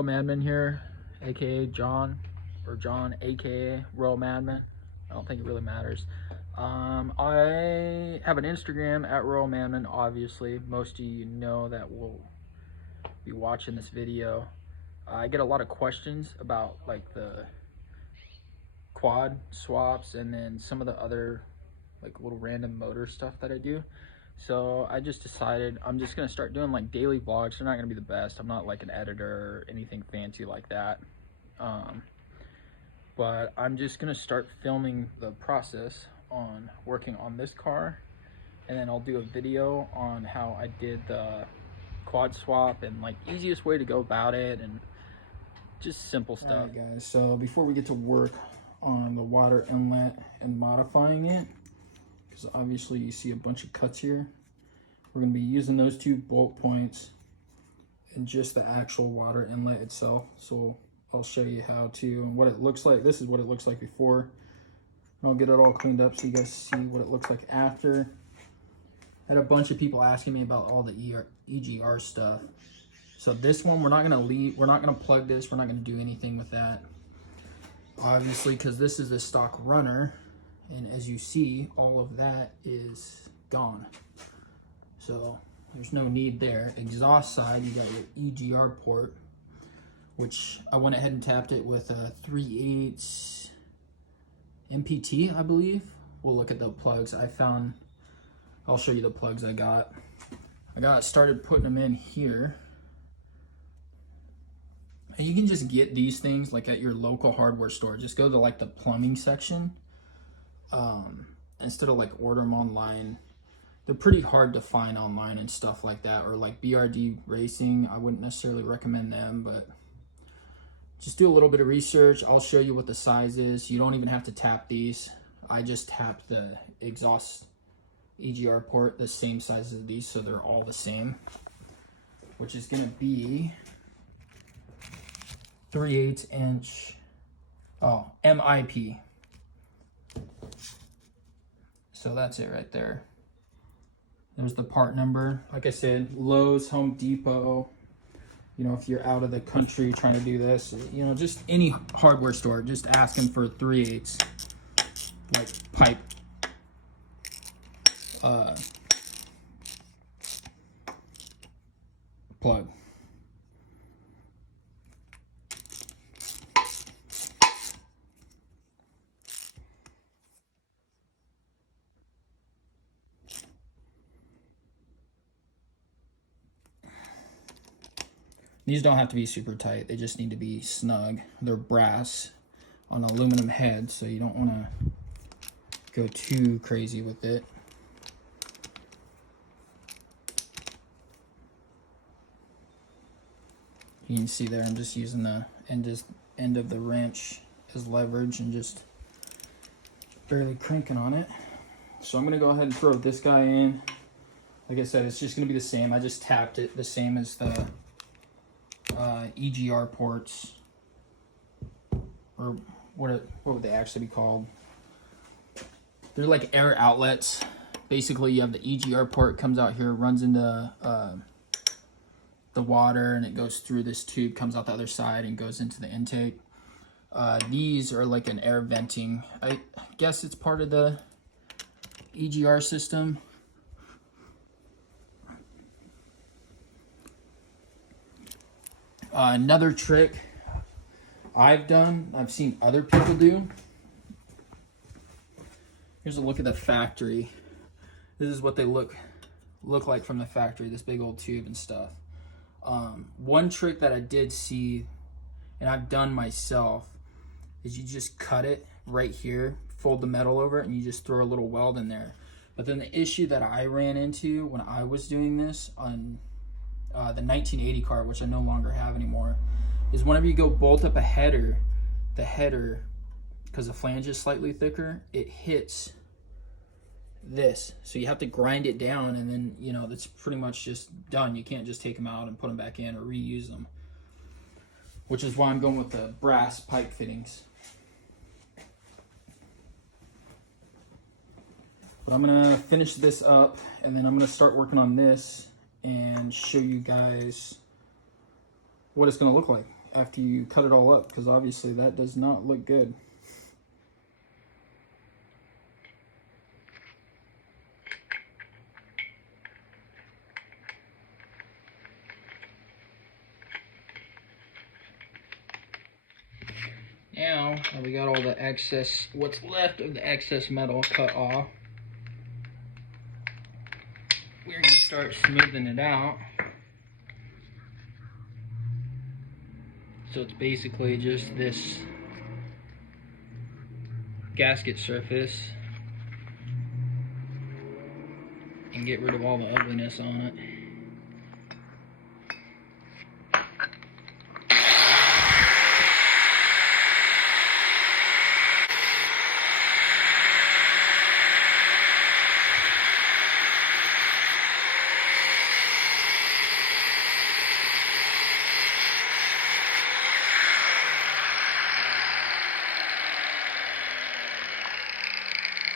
Royal Madman here, aka John, or John, aka Royal Madman. I don't think it really matters. I have an Instagram at Royal Madman. Obviously, most of you know that will be watching this video. I get a lot of questions about like the quad swaps and then some of the other like little random motor stuff that I do. So I just decided I'm just gonna start doing like daily vlogs. They're not gonna be the best. I'm not like an editor or anything fancy like that. But I'm just gonna start filming the process on working on this car, and then I'll do a video on how I did the quad swap and like easiest way to go about it and just simple stuff. All right, guys, so before we get to work on the water inlet and modifying it, because obviously you see a bunch of cuts here, we're going to be using those 2 bolt points and just the actual water inlet itself. So I'll show you how to and what it looks like. This is what it looks like before, and I'll get it all cleaned up so you guys see what it looks like after. I had a bunch of people asking me about all the EGR stuff. So this one, we're not going to leave, we're not going to plug this, we're not going to do anything with that, obviously, because this is the stock runner. And as you see, all of that is gone. So there's no need there. Exhaust side, you got your EGR port, which I went ahead and tapped it with a 3/8 MPT, I believe. We'll look at the plugs I found. I'll show you the plugs I got. Started putting them in here. And you can just get these things like at your local hardware store. Just go to like the plumbing section. Instead of like order them online. They're pretty hard to find online and stuff like that, or like BRD Racing. I wouldn't necessarily recommend them, but just do a little bit of research. I'll show you what the size is. You don't even have to tap these. I just tapped the exhaust EGR port the same size as these, so they're all the same, which is gonna be 3/8 inch MIP. So that's it right there. There's the part number. Like I said, Lowe's, Home Depot, you know, if you're out of the country trying to do this, you know, just any hardware store, just ask them for 3/8 like pipe plug. These don't have to be super tight, they just need to be snug. They're brass on an aluminum head, so you don't want to go too crazy with it. You can see there, I'm just using the end of the wrench as leverage and just barely cranking on it. So I'm going to go ahead and throw this guy in. Like I said, it's just going to be the same. I just tapped it the same as the EGR ports, or what would they actually be called? They're like air outlets. Basically, you have the EGR port, comes out here, runs into the water, and it goes through this tube, comes out the other side, and goes into the intake. These are like an air venting. I guess it's part of the EGR system. Another trick I've seen other people do. Here's a look at the factory. This is what they look like from the factory, this big old tube and stuff. One trick that I did see, and I've done myself, is you just cut it right here, fold the metal over it, and you just throw a little weld in there. But then the issue that I ran into when I was doing this on the 1980 car, which I no longer have anymore, is whenever you go bolt up a header, the header, because the flange is slightly thicker, it hits this. So you have to grind it down, and then, you know, that's pretty much just done. You can't just take them out and put them back in or reuse them, which is why I'm going with the brass pipe fittings. But I'm gonna finish this up, and then I'm gonna start working on this and show you guys what it's gonna look like. after you cut it all up, because obviously that does not look good. Now that we got all the excess, what's left of the excess metal cut off, we're gonna start smoothing it out. So it's basically just this gasket surface, and get rid of all the ugliness on it.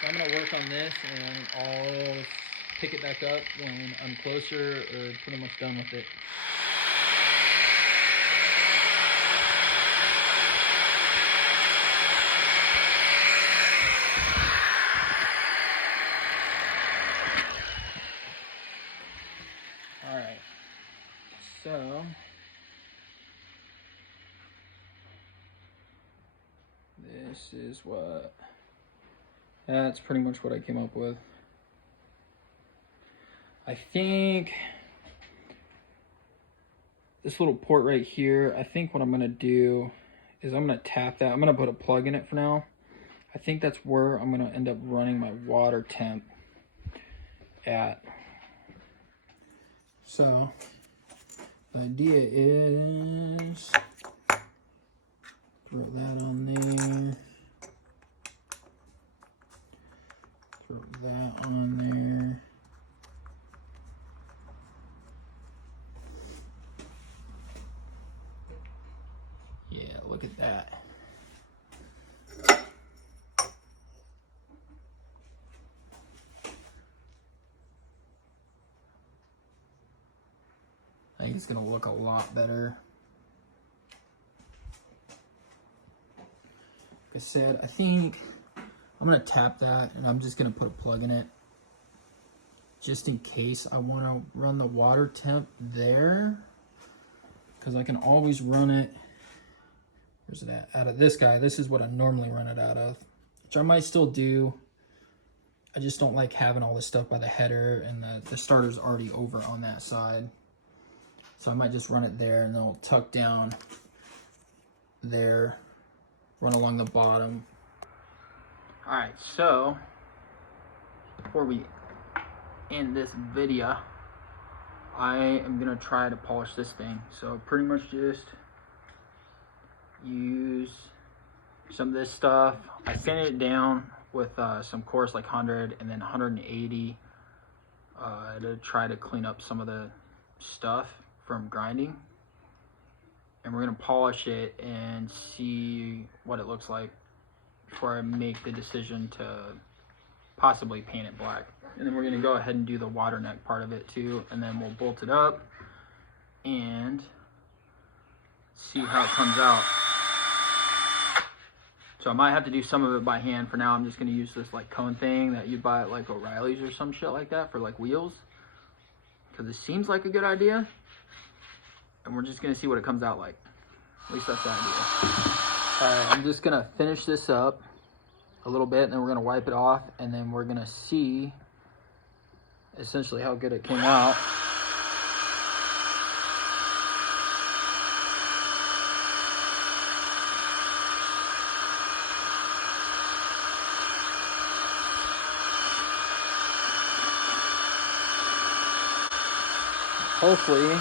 So I'm gonna work on this, and I'll pick it back up when I'm closer or pretty much done with it. All right, so this is what, that's pretty much what I came up with. I think this little port right here, I think what I'm gonna do is I'm gonna tap that. I'm gonna put a plug in it for now. I think that's where I'm gonna end up running my water temp at. So the idea is throw that on there, throw that on there. Yeah, look at that. I think it's gonna look a lot better. Like I said, I think I'm gonna tap that, and I'm just gonna put a plug in it just in case I wanna run the water temp there, because I can always run it, where's it at? Out of this guy. This is what I normally run it out of, which I might still do. I just don't like having all this stuff by the header, and the starter's already over on that side. So I might just run it there, and then I'll tuck down there, run along the bottom. All right, so before we end this video, I am gonna try to polish this thing. So pretty much just use some of this stuff. I sanded it down with some coarse like 100 and then 180 to try to clean up some of the stuff from grinding. And we're gonna polish it and see what it looks like before I make the decision to possibly paint it black. And then we're gonna go ahead and do the water neck part of it too, and then we'll bolt it up and see how it comes out. So I might have to do some of it by hand. For now, I'm just gonna use this like cone thing that you buy at like O'Reilly's or some shit like that for like wheels, because it seems like a good idea. And we're just gonna see what it comes out like. At least that's the idea. Alright, I'm just gonna finish this up a little bit, and then we're gonna wipe it off, and then we're gonna see essentially how good it came out. Hopefully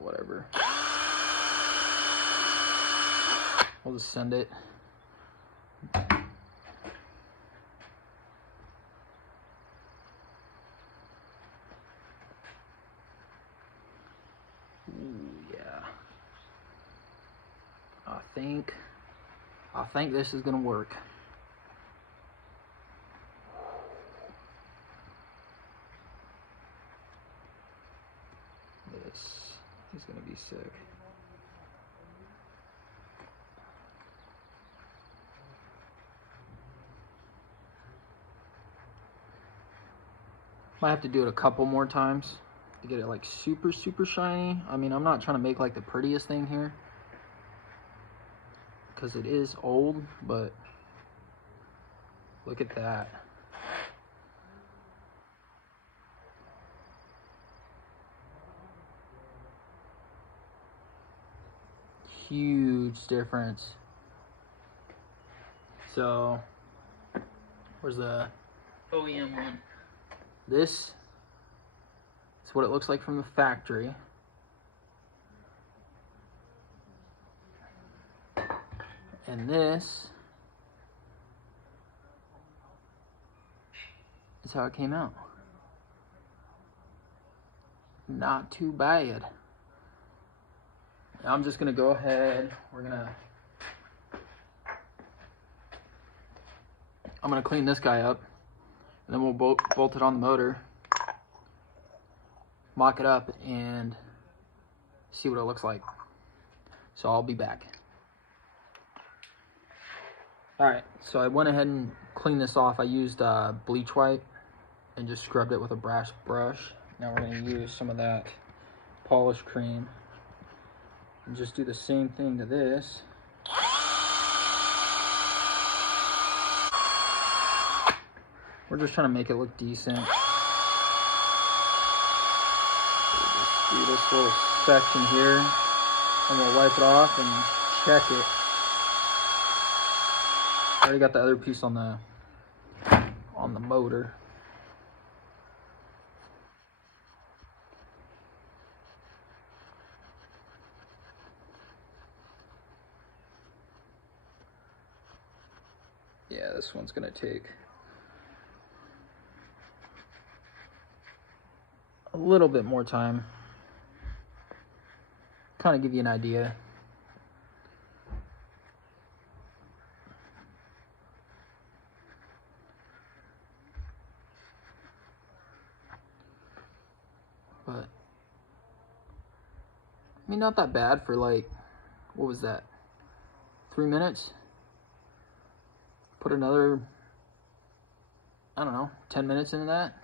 whatever. We'll just send it. Ooh, yeah. I think this is gonna work. this is gonna be sick. Might have to do it a couple more times to get it like super shiny. I mean, I'm not trying to make like the prettiest thing here because it is old, but look at that. Huge difference. So where's the OEM one? This is what it looks like from the factory. And this is how it came out. Not too bad. I'm just gonna go ahead, I'm gonna clean this guy up, and then we'll bolt it on the motor, mock it up, and see what it looks like. So I'll be back. Alright, so I went ahead and cleaned this off. I used bleach white and just scrubbed it with a brass brush. Now we're going to use some of that polish cream and just do the same thing to this. We're just trying to make it look decent. So we'll just do this little section here, and we'll wipe it off and check it. I already got the other piece on the motor. Yeah, this one's gonna take a little bit more time. Kind of give you an idea. But I mean, not that bad for like, what was that? 3 minutes? Put another, I don't know, 10 minutes into that.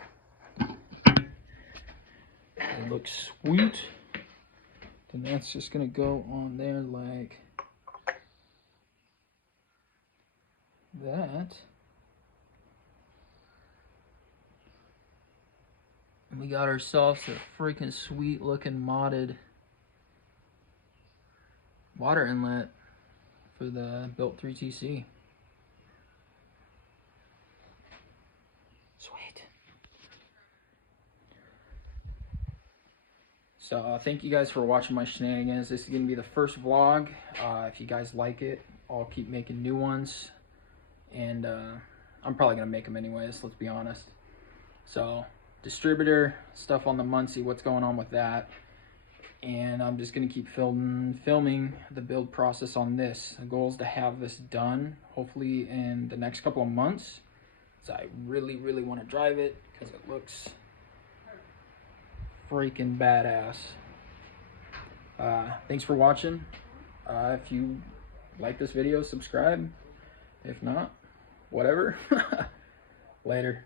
It looks sweet. Then that's just gonna go on there like that. And we got ourselves a freaking sweet looking modded water inlet for the Built 3TC. Sweet. So thank you guys for watching my shenanigans. This is gonna be the first vlog. If you guys like it, I'll keep making new ones, and I'm probably gonna make them anyways, let's be honest. So distributor stuff on the Muncie, what's going on with that, and I'm just gonna keep filming the build process on this. The goal is to have this done hopefully in the next couple of months. So I really want to drive it because it looks freaking badass. Thanks for watching. If you like this video, subscribe. If not, whatever. Later.